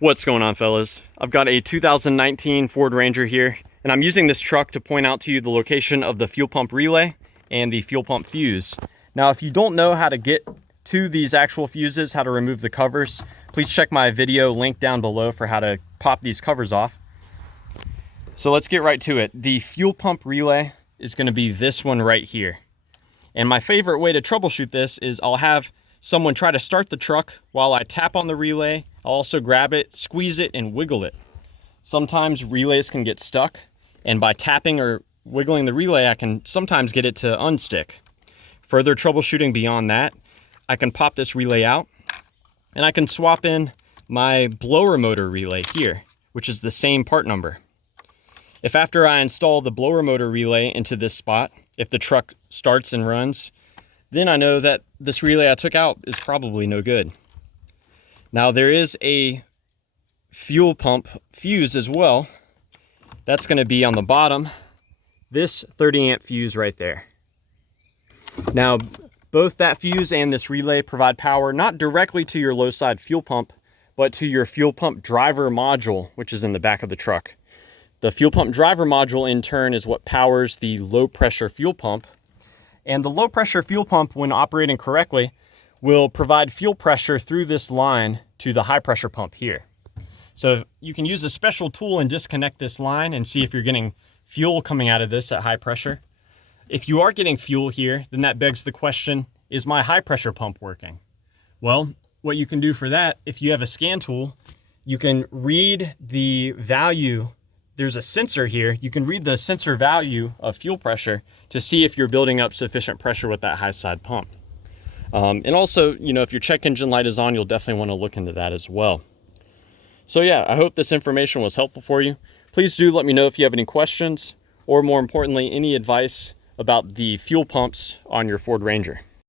What's going on, fellas? I've got a 2019 Ford Ranger here, and I'm using this truck to point out to you the location of the fuel pump relay and the fuel pump fuse. Now, if you don't know how to get to these actual fuses, how to remove the covers, please check my video link down below for how to pop these covers off. So let's get right to it. The fuel pump relay is going to be this one right here. And my favorite way to troubleshoot this is I'll have someone try to start the truck while I tap on the relay. I'll also grab it, squeeze it, and wiggle it. Sometimes relays can get stuck, and by tapping or wiggling the relay, I can sometimes get it to unstick. Further troubleshooting beyond that, I can pop this relay out, and I can swap in my blower motor relay here, which is the same part number. If after I install the blower motor relay into this spot, if the truck starts and runs, then I know that this relay I took out is probably no good. Now there is a fuel pump fuse as well. That's going to be on the bottom, this 30 amp fuse right there. Now both that fuse and this relay provide power not directly to your low side fuel pump, but to your fuel pump driver module, which is in the back of the truck. The fuel pump driver module in turn is what powers the low pressure fuel pump. And the low pressure fuel pump, when operating correctly, will provide fuel pressure through this line to the high pressure pump here. So you can use a special tool and disconnect this line and see if you're getting fuel coming out of this at high pressure. If you are getting fuel here, then that begs the question, is my high pressure pump working? Well, what you can do for that, if you have a scan tool, you can read the value. There's a sensor here. You can read the sensor value of fuel pressure to see if you're building up sufficient pressure with that high side pump. And also, if your check engine light is on, you'll definitely want to look into that as well. So yeah, I hope this information was helpful for you. Please do let me know if you have any questions, or more importantly, any advice about the fuel pumps on your Ford Ranger.